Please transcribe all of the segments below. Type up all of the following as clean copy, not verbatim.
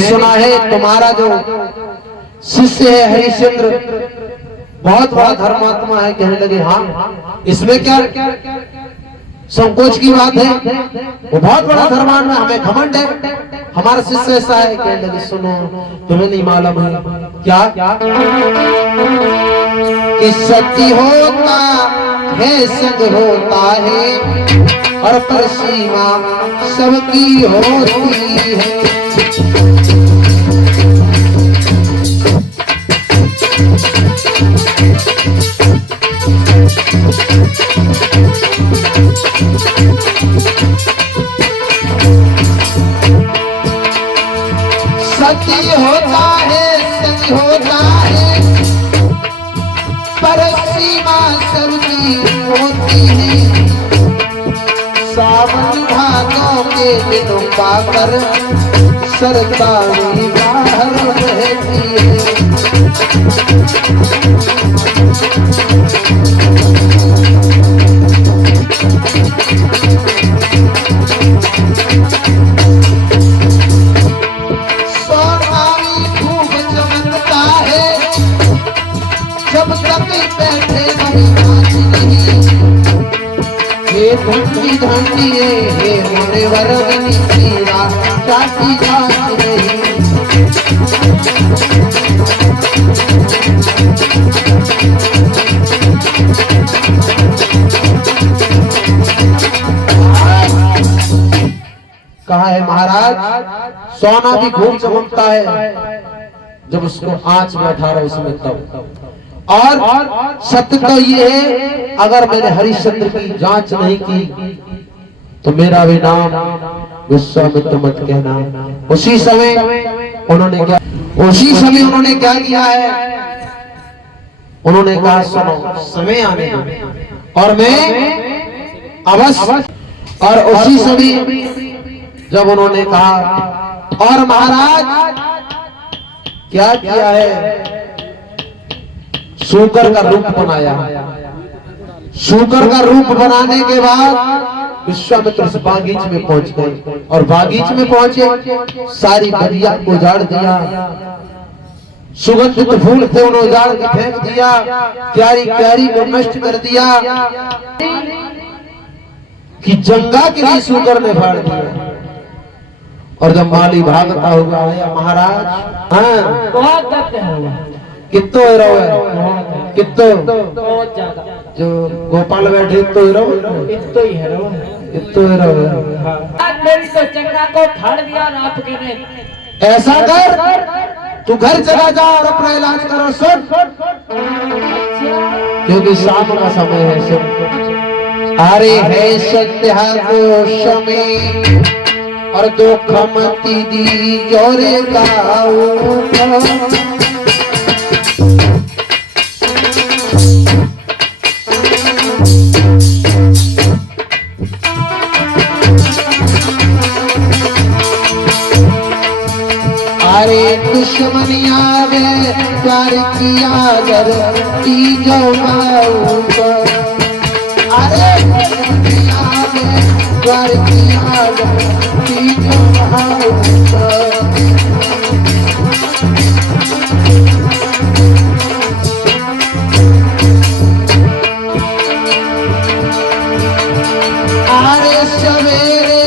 सुना है तुम्हारा जो शिष्य है हरिश्चंद्र बहुत बड़ा धर्मात्मा है। कहने लगे हाँ इसमें क्या संकोच की बात है, वो बहुत बड़ा धर्मान है, हमें घमंड है, हमारा शिष्य ऐसा है। कहने लगे सुनो तुम्हें नहीं मालूम है क्या कि सती होता है संग होता है और पर सीमा सबकी होती है। सती होता है सच होता है पर सीमा सबकी होती है। सावन भादों के दिनों पाकर सरतारी बाहर रहती है। जब तक बैठे धंडी धंडी हे मोरे वरगनी सीरा चाटी जात रही। कहा है महाराज सोना भी खूब चमकता है जब उसको आंच में 18 उसमें तब। और सत्य तो ये है अगर मैंने हरिश्चंद्र की जांच नहीं की तो मेरा भी नाम विश्वामित्र मत कहना। उसी समय उन्होंने क्या किया है, उन्होंने कहा सुनो समय आने दो और मैं अवश्य। और उसी समय जब उन्होंने कहा और महाराज क्या किया है, शूकर का रूप बनाया। शूकर का रूप बनाने के बाद विश्वामित्र से बागीच में पहुंच गए और बागीच में पहुंचे सारी बगिया को उजाड़ दिया। सुगंधित फूल थे उन्हें उजाड़ के फेंक दिया, क्यारी क्यारी को नष्ट कर दिया कि जंगा के लिए शूकर ने फाड़ दिया। और जब माली भागता हुआ आया महाराज हाँ बहुत कितो हीरो है कितो बहुत ज्यादा जो गोपाल बैठे तो हीरो कितो ही हीरो है। हां मेरी तो चंगा को फाड़ दिया आपके ने। ऐसा कर तू घर चला जा और अपना इलाज करो सुन, क्योंकि शाम का समय है सुन। अरे है सत्य को समय और दुख मती दी जोरे गाओ। अरे दुश्मनी आवे प्यार किया अगर तीजो ऊपर। अरे दुश्मनी आवे प्यार किया अगर तीजो ऊपर। अरे सवेरे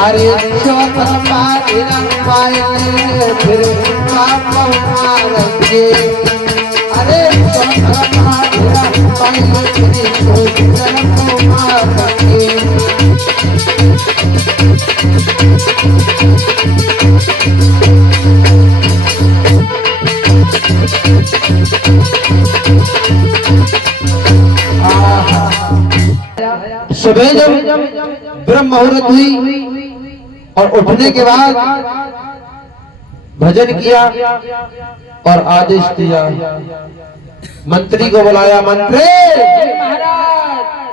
अरे चौथा पाए फिर पापा मारेंगे। अरे चौथा पाए फिर मारेंगे। सुबह जब ब्रह्म मुहूर्त हुई और उठने के बाद भजन किया और आदेश दिया, मंत्री को बुलाया। मंत्री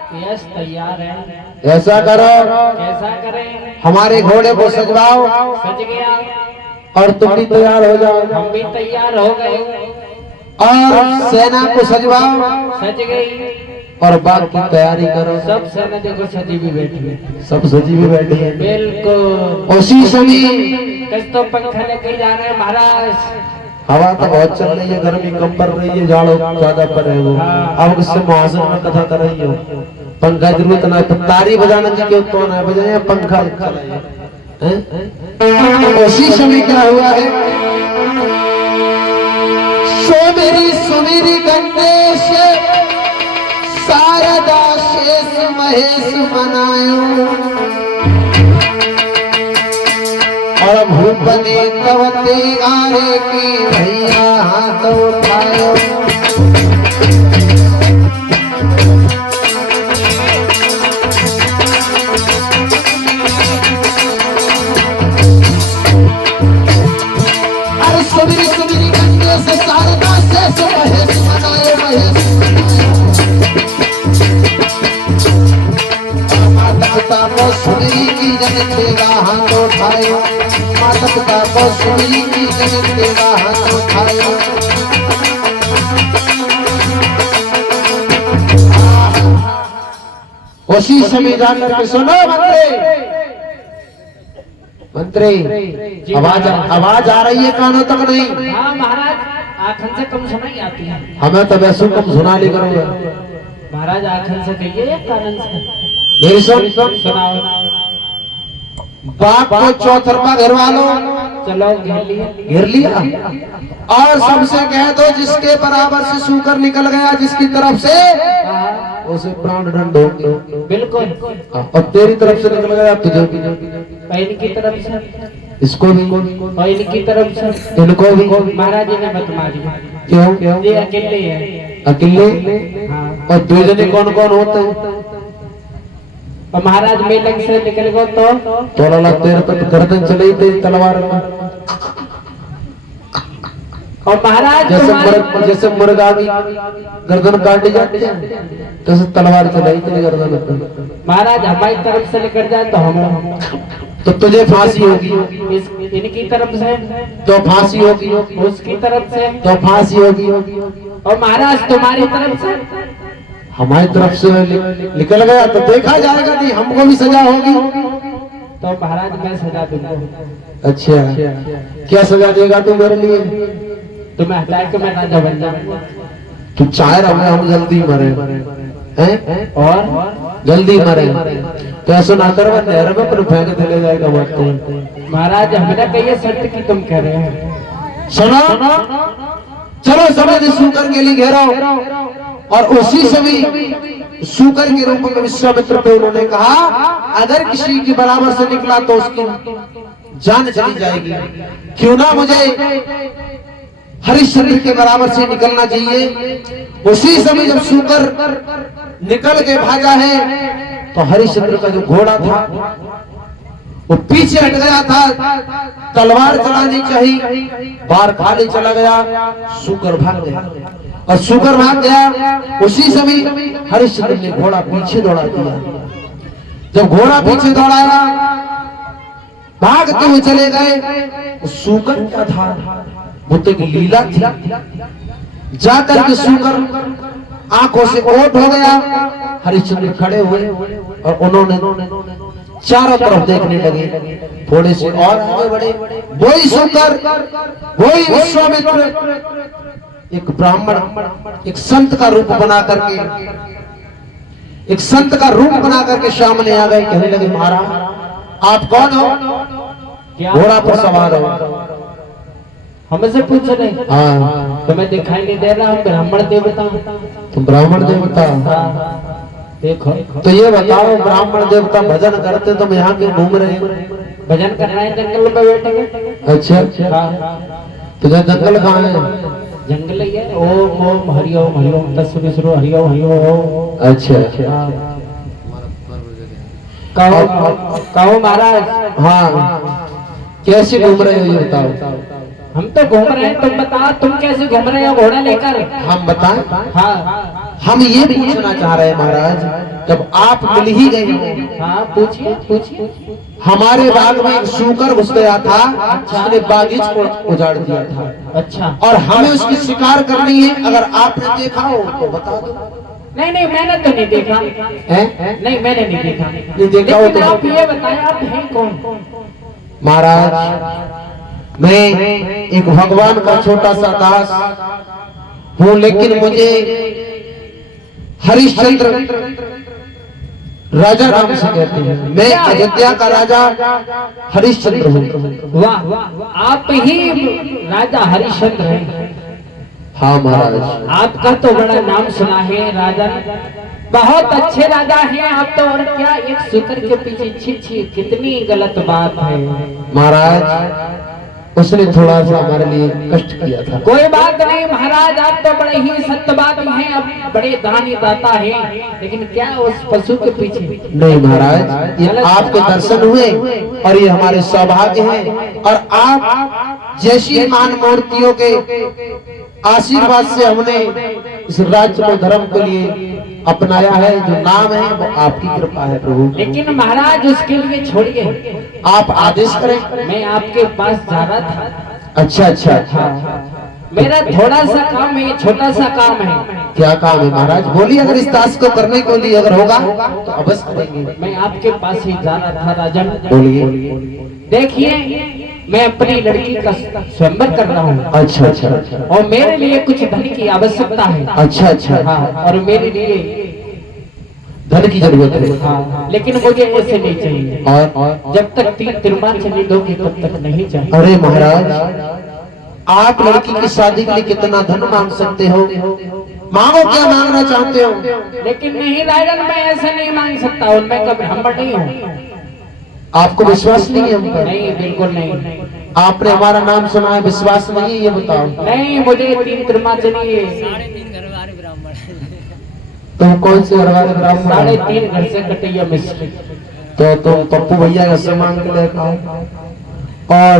यस तैयार है। ऐसा करो, कैसा करें? हमारे घोड़े को सजवाओ सज गया। और तुम भी तैयार हो जाओ। हम भी तैयार हो गए। और सेना को सजवाओ सज गई। और बाकी तैयारी करो। सब सेना देखो सजी भी बैठी है। सब सजी भी बैठी है। बिल्कुल। उसी समय कस तो पंखा लेके जा रहे हैं महाराज। हवा तो बहुत चल रही है, गर्मी कम पड़ रही है, जाड़ो ज्यादा पड़ रहे हो। अब उससे मुहावजे में कथा कर रही हो। पंखा की जरूरत ना, तारी बजाने की क्यों तो ना बजाए, पंखा चलाइए। उसी समय क्या हुआ है, सुमेरी गणेश शारदा शेष महेश मनायो और भूपने तव तेगारे की भैया हाथ उठायो। अरे सुमेरी गणेश शारदा शेष महेश मनायो महेश माता को सुमेरी की जन तेगा हाथ उठायो। माता पिता को सुमेरी की जन तेगा हाथ उठायो। उसी समय जाकर के सुनो मंत्री आवाज आ रही है कानों तक नहीं? हाँ महाराज, आखन से कम सुनाई आती है। हमें तो वैसे कम सुना ली करोगे महाराज। आखन से कहिए या कानन से? मेरी सुन सुनाओ। बाप को चौथरपा घरवा लो। चलो घेर लिया और सबसे कह दो जिसके बराबर से सूकर निकल गया जिसकी तरफ से, उसे प्राण दंड होंगे। बिल्कुल। और तेरी तरफ से निकल गया तुझे भी, पहली की तरफ से, इसको भी, पहली की तरफ से, इनको भी। महाराज ने मत मारिए। क्यों? ये अकेले है। अकेले? हाँ। और दो जने कौन कौन होते हैं? और महाराज मेलंग से निकल गो तो लाला तेरे पर गर्दन चली तेरी तलवार में। और महाराज जैसे मुर्गा की गर्दन काटी जाती है जैसे तलवार चलाई तेरी गर्दन पर। महाराज हमारी तरफ से निकल जाए तो हम, तो तुझे फांसी होगी। इनकी तरफ से तो फांसी होगी। उसकी तरफ से तो फांसी होगी। और महाराज तुम्हारी तरफ से, हमारी तरफ से निकल गया तो देखा जाएगा, नहीं हमको भी सजा होगी। तो महाराज मैं सजा दूंगा। अच्छा, क्या सजा देगा तू मेरे लिए? तुम्हें हटा के मैं राजा बन जाऊंगा। तू चाहे रहे हम जल्दी मरे हैं और जल्दी मरे तो ऐसा ना कर नहर में पर फेंक चले जाएगा मत। महाराज हमने कही शर्त की तुम कह रहे हैं। सुनो, चलो समय सूकर के लिए घेरो। और उसी समय सूकर के रूप में विश्वामित्र पे उन्होंने कहा अगर किसी के बराबर से निकला तो उसकी जान चली जाएगी, क्यों ना मुझे हरिश्चंद्र के बराबर से निकलना चाहिए। उसी समय जब सूकर निकल के भागा है तो हरिश्चंद्र का जो घोड़ा था वो पीछे हट गया था, तलवार चलानी चाहिए, बार खाली चला गया, सूकर भाग गया। और सूकर भाग गया उसी समय हरिश्चंद्र ने घोड़ा पीछे दौड़ा दिया। जब घोड़ा पीछे दौड़ाया भागते हुए चले गए। सूकर क्या था, वो तो एक लीला थी। जाकर के सूकर आंखों से ओट हो गया। हरिश्चंद्र खड़े हुए और उन्होंने चारों तरफ देखने लगे। थोड़े से और आगे बढ़े, वही सूकर, वही विश्वामित्र एक ब्राह्मण, एक संत का रूप बना करके, एक संत का रूप बना करके सामने आ गए। कहने लगे महाराज आप कौन हो? घोड़ा पर सवार हो। हमसे पूछ रहे? हाँ। तो मैं दिखाई नहीं दे रहा हूँ ब्राह्मण देवता? तुम ब्राह्मण देवता? देखो तो ये बताओ ब्राह्मण देवता भजन करते तुम यहाँ क्यों घूम रहे हो? भजन करना है जंगल में बैठे। अच्छा, तो जंगल कहाँ है? जंगल ही है। ओम ओम हरिओम हरिओम तस्वीर हरिओम हरिओम। अच्छा, कहो महाराज। हाँ, कैसे घूम रहे हो ये बताओ। हम तो घूम रहे हैं, तुम बताओ तुम कैसे घूम रहे हो घोड़ा लेकर? हम बताएं? हाँ हम ये पूछना चाह रहे हैं महाराज, जब आप मिल ही गए हो, हाँ पूछिए पूछिए। हमारे बाग में एक सूकर घुस गया था, जिसने बागीच को उजाड़ दिया था। अच्छा। और हमें उसकी शिकार करनी है, अगर आपने देखा हो तो बता दो। नहीं नहीं मैंने तो नहीं देखा हैं? नहीं मैंने नहीं देखा। नहीं देखा हो लेकिन तो आप ये बताएं आप हैं कौन? महाराज मैं एक भगवान का छोटा सा दास हूँ, लेकिन मुझे हरिश्चंद्र राजा नाम से कहते हैं। मैं अयोध्या का राजा हरिश्चंद्र हूँ। वाह वाह, आप ही राजा हरिश्चंद्र हैं। हाँ महाराज, आपका तो बड़ा नाम सुना है राजा, बहुत अच्छे राजा हैं आप तो। और क्या एक सूकर के पीछे छी छी कितनी गलत बात है। महाराज उसने थोड़ा सा हमारे लिए कष्ट किया था। कोई बात नहीं महाराज, आप तो बड़े ही सत्यवादी हैं, अब बड़े दानी दाता हैं, लेकिन क्या उस पशु के पीछे? नहीं महाराज, ये आपके दर्शन हुए और ये हमारे सौभाग्य हैं, और आप जैसी मान मूर्तियों के आशीर्वाद से हमने इस राज्य को धर्म के लिए अपनाया है, जो नाम है वो आपकी कृपा है प्रभु। लेकिन महाराज उसके लिए छोड़िए, आप आदेश करें। मैं आपके पास जा रहा था। अच्छा अच्छा अच्छा, मेरा थोड़ा सा काम है, छोटा सा काम है। क्या काम है महाराज? बोलिए, अगर इस टास्क को करने के लिए अगर होगा तो अवश्य करेंगे। मैं आपके पास ही जा रहा था राजन। बोलिए। देखिए मैं अपनी लड़की का स्वयंवर कर रहा हूँ। अच्छा अच्छा अच्छा, और मेरे लिए कुछ धन की आवश्यकता है। अच्छा अच्छा, हाँ, और मेरे लिए धन की जरूरत है। हाँ, लेकिन मुझे ऐसे नहीं चाहिए, और जब तक 3 तिरुमांचली दोगे तब तक नहीं चाहिए। अरे महाराज, आप लड़की की शादी के लिए कितना धन मांग सकते हो? मांगो, क्या मांगना चाहते हो? लेकिन नहीं राजन, मैं ऐसे नहीं मांग सकता, उनमें कभी हम नहीं हूँ। आपको विश्वास नहीं है हम पर? नहीं बिल्कुल नहीं। आपने हमारा नाम सुना है, विश्वास नहीं, ये बताओ। नहीं, मुझे 3 तिरुमांचली तुम कौन से घर वाले ब्राह्मण? 3.5 घर से कटैया मिश्र। तो तुम पप्पू भैया का से मांग के लेकर आओ, और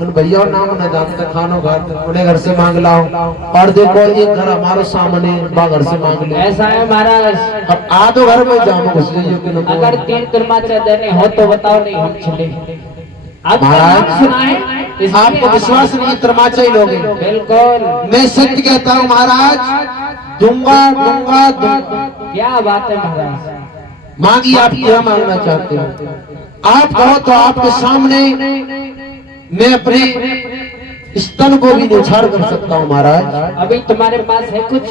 उन भैया और नाम न जानते खानो घर, उन्हें घर से मांग लाओ। और देखो एक घर हमारे सामने, बा घर से मांग ले। ऐसा है महाराज, अब आ तो घर में जाओ घुस लीजिए कि लोगों। अगर 3 तिरुमांचल देने हो तो बताओ, नहीं हम चले। आपका महाराज, नाम सुना है, इसलिए आपको विश्वास नहीं, तिरुमांचल ही लोगे। बिल्कुल, मैं सत्य कहता हूँ महाराज, दूंगा दूंगा दूंगा। क्या बात है महाराज। मांगिए, आप क्या मांगना चाहते हो? आप कहो तो आपके सामने मैं अपने स्तन को भी न्यौछावर कर सकता हूँ महाराज। अभी तुम्हारे पास है कुछ?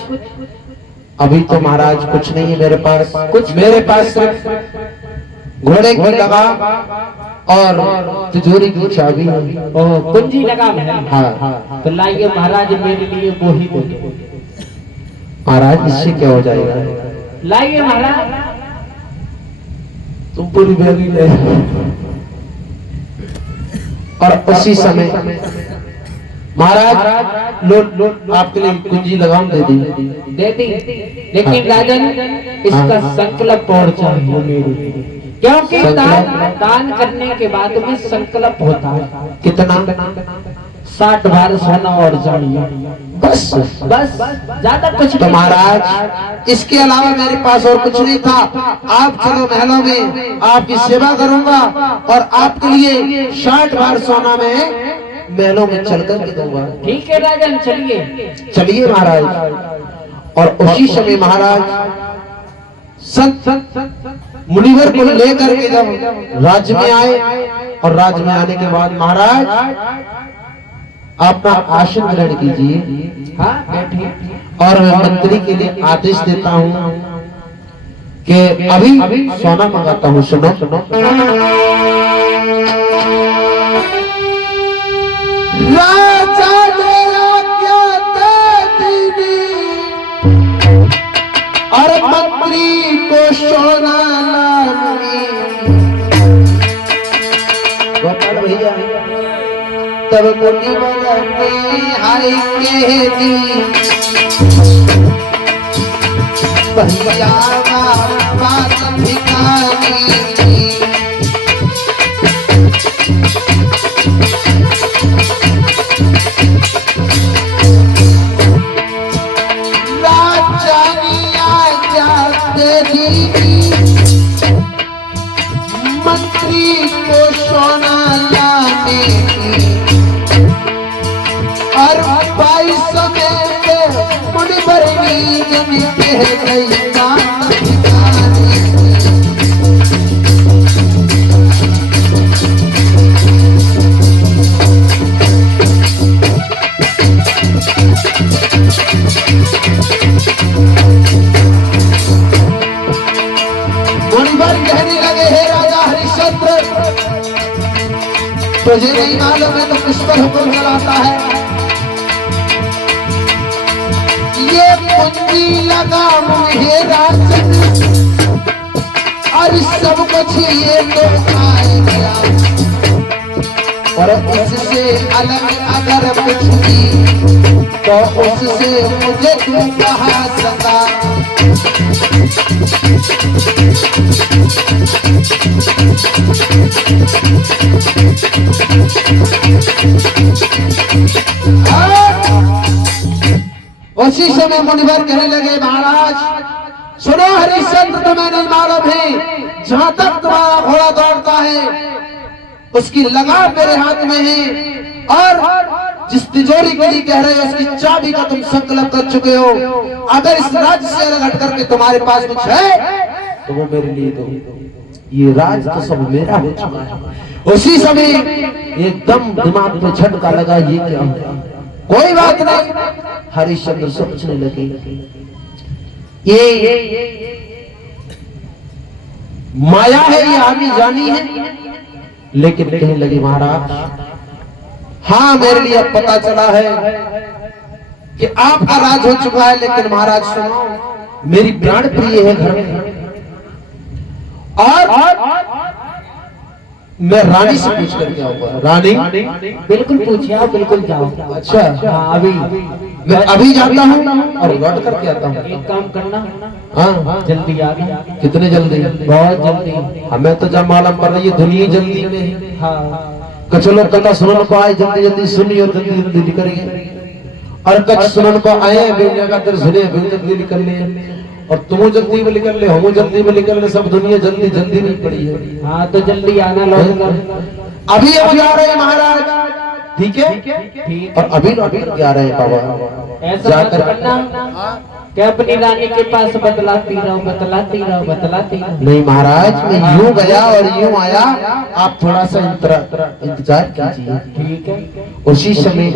अभी तो महाराज कुछ नहीं है मेरे पास। मेरे पास सिर्फ घोड़े की लगाम और तिजोरी की चाबी है। ओह, कुंजी लगाम है। हाँ तो लाइए महाराज, मेरे लिए वो ही दो। महाराज, इससे क्या हो जाएगा? लाइए महाराज। तुम पूरी बैगी ले। और उसी समय महाराज लो आपके लिए कुंजी लगाम दे दी। लेकिन राजन, इसका संकल्प और चाहिए मेरे, क्योंकि दान करने के बाद में संकल्प होता है। कितना? 60 बार सोना और चांदी, बस बस, ज्यादा कुछ तो नहीं। महाराज, इसके अलावा मेरे पास और कुछ नहीं था। आप चलो महलों में, आपकी सेवा करूंगा और आपके लिए 60 बार सोना में महलों में चल कर के दूंगा। ठीक है राजन, चलिए। चलिए महाराज। और उसी समय महाराज संत मुनिवर को लेकर के जब राज्य में आए, और राज्य में आने के बाद महाराज अपना आसन ग्रहण कीजिए। हाँ बैठिए। और मैं मंत्री के लिए आदेश देता हूँ कि अभी सोना मंगाता हूँ। सुनो राजा और मंत्री को सोना लानी। गोपाल भैया, तब मुनिवर ने हाय के दी, भैया बात ठिकानी। राजा है कई बात ठिकाने। मुनिवर कहने लगे, हे राजा हरिश्चंद्र, तुझे नहीं मालूम है तो किस पर हुक्म चलाता है? ये पूंजी लगा मुझे राजन, और सब कुछ ये तो आए गया, और इससे अलग अगर कुछ भी तो उससे मुझे तू कहा सका। उसी समय मुनिवर कहने लगे, महाराज सुनो, हरिश्चंद्र तुम्हें नहीं मालूम है, जहां तक तुम्हारा घोड़ा दौड़ता है उसकी लगाम मेरे हाथ में है, और जिस तिजोरी के लिए कह रहे हो उसकी चाबी का तुम संकल्प कर चुके हो। अगर इस राज्य से अलग हट करके तुम्हारे पास कुछ है तो वो मेरे लिए दो। ये राज तो सब मेरा हो चुका है। उसी समय एकदम दिमाग पे झटका लगा, ये क्या हो? कोई बात नहीं, हरिश्चंद्र सोचने लगे, ये माया है, ये आनी जानी है। लेकिन कहने लगे, महाराज हाँ मेरे लिए अब पता चला है कि आपका राज हो चुका है, लेकिन महाराज सुनो, मेरी प्राण प्रिय है घर में, और मैं रानी से पूछ करके आऊंगा। रानी? बिल्कुल पूछिए आप, बिल्कुल जाओ। अच्छा हाँ, अभी मैं अभी जाता हूँ और लौट करके आता हूँ। एक काम करना, हाँ जल्दी आ गया। कितने जल्दी? बहुत जल्दी। हमें तो जब मालूम पड़ रही है दुनिया जल्दी में है। हाँ, कुछ लोग कथा सुनने को आए, जल्दी जल्दी सुनी और जल्दी जल्दी निकल गए, और कुछ सुनने को आए बेजगह सुने जल्दी निकल लिए, और तुम जल्दी में निकल ले, हम जल्दी में निकल ले, सब दुनिया जल्दी जल्दी नहीं पड़ी है। हाँ तो जल्दी आना लौट कर। अभी हम जा रहे हैं महाराज, ठीक है? ठीक। और अभी लौट करके आ रहे हैं बाबा। ऐसा मत करना क्या अपनी रानी के पास बतलाती रहो, बतलाती रहो, बतलाती रहो। नहीं महाराज, मैं यूं गया और यूं आया, आप थोड़ा सा इंतजार कीजिए। ठीक है। उसी समय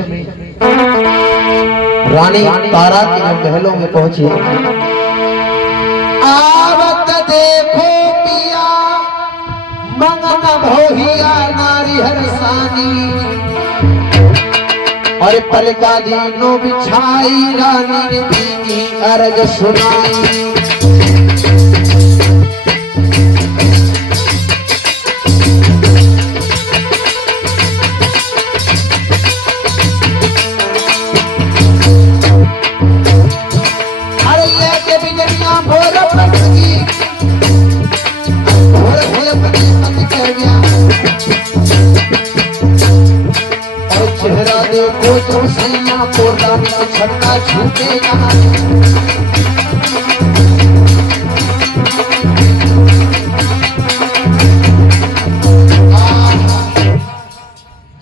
रानी तारा के महलों में पहुंची। आवत देखो पिया मंगन भोहिया नारी हरसानी, और पलका दीनो बिछाई रानी ने दीनी अर्ज सुनाई। अरे ये के बिजलियां भोर पड़गी, भोर भोर पति पति कह गया, और चेहरा देखो तो सैया पोरदा में छटका छूटेगा।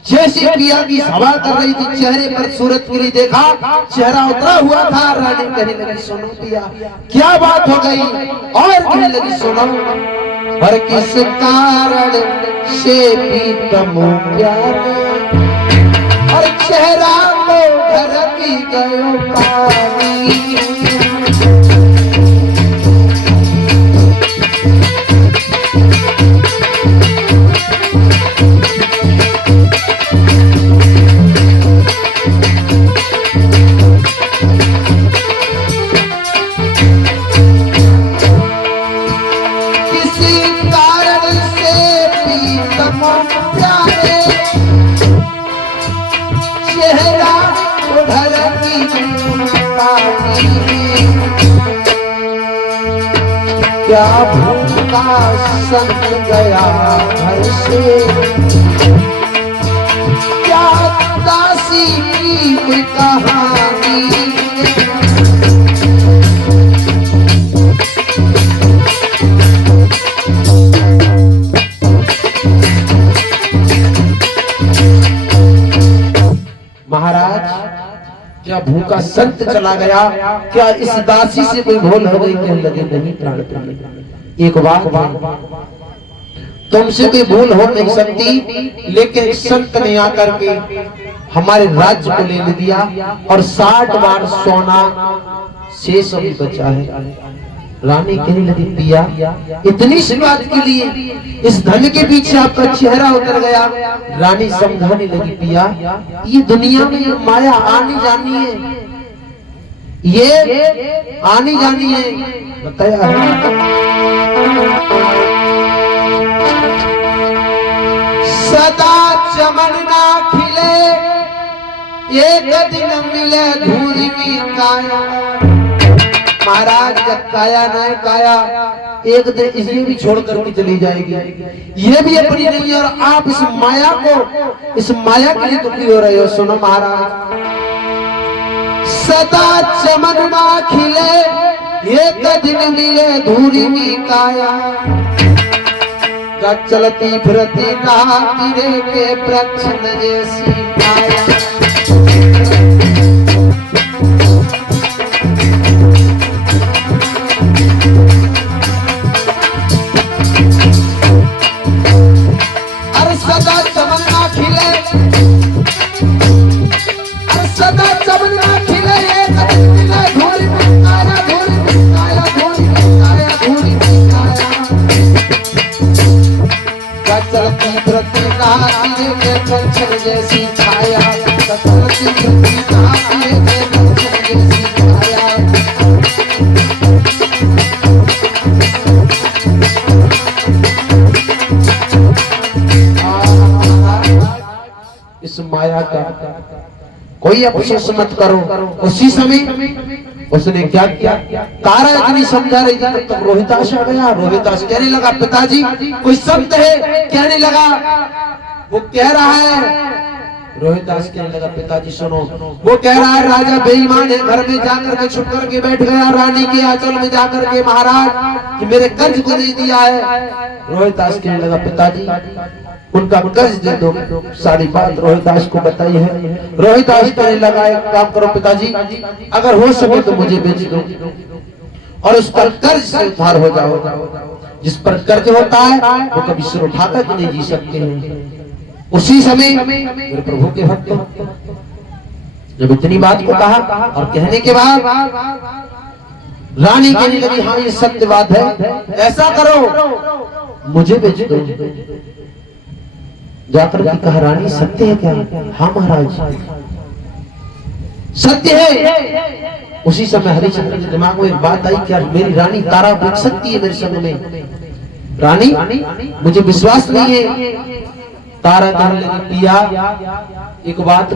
जैसे पिया की सभा कर रही थी, चेहरे पर सूरत की देखा, चेहरा उतरा हुआ था। रानी कहने लगी, सुनो पिया क्या बात हो गई? और कहने लगी, सुनो, और किस कारण से प्रीतम प्यार, और चेहरा को घर की गयो पानी। क्या भूखा संग गया घर से, क्या दासी की कहानी। महाराज क्या भूखा संत चला गया, क्या इस दासी से कोई भूल हो गई, कहने लगे नहीं प्राण प्रिय, एक बात है, तुमसे कोई भूल हो नहीं सकती, लेकिन संत ने आकर के हमारे राज्य को ले लिया और 60 बार सोना शेष भी बचा है। रानी कहने लगी पिया, इतनी सी बात के लिए इस धन के पीछे आपका चेहरा उतर गया। रानी समझाने लगी पिया, ये दुनिया में ये माया आनी जानी है, ये आनी जानी है। बताया सदा चमन ना खिले, एक दिन मिले धूरी में काया। महाराज जब काया न काया एक दिन इसे भी छोड़ करके चली जाएगी, ये भी अपनी नहीं है, और आप इस माया को, इस माया के लिए दुखी हो रहे हो। सुनो महाराज, सदा चमन ना खिले, एक दिन मिले धूरी में काया। चलती फिरती ना तिरे के वृक्ष जैसी काया। सदा चमन ना खिले, सदा चमन ना खिले, एक दिन मिले धूरी में काया, धूरी में काया, धूरी में काया, धूरी में काया। चलती फिरती ना तिरे के वृक्ष जैसी छाया, चलती फिरती ना तिरे के वृक्ष जैसी छाया। इस माया का कोई अफसोस मत करो। उसी समय उसने क्या किया, तारा इतनी समझा रही थी, तब तक रोहितास आ गया। रोहितास कहने लगा पिताजी कोई संत है, कहने लगा, वो कह रहा है। रोहितास कहने लगा पिताजी सुनो, वो कह रहा है राजा बेईमान है, घर में जाकर के छुप करके बैठ गया, रानी के आंचल में जाकर के महाराज कि मेरे कर्ज को नहीं दिया है। रोहितास कहने लगा पिताजी उनका कर्ज दे दो। सारी बात रोहितास को बताई है। रोहितास कहने लगा एक काम करो पिताजी, अगर हो सके तो मुझे बेच दो और उस पर कर्ज से उद्धार हो जाओ। जिस पर कर्ज होता है वो कभी सिर उठाकर के नहीं जी सकते हैं। उसी समय मेरे प्रभु के भक्त जब इतनी बात को कहा और कहने के बाद रानी कहने लगी हाँ ये सत्य बात है, ऐसा करो मुझे बेच दो। जाकर के कहा रानी सत्य है क्या? हाँ महाराज सत्य है। उसी समय हरिश्चंद्र के दिमाग में एक बात आई, क्या मेरी रानी तारा बेच सकती है मेरे संग में? रानी मुझे विश्वास नहीं है। तारा कहने लगी पिया एक बात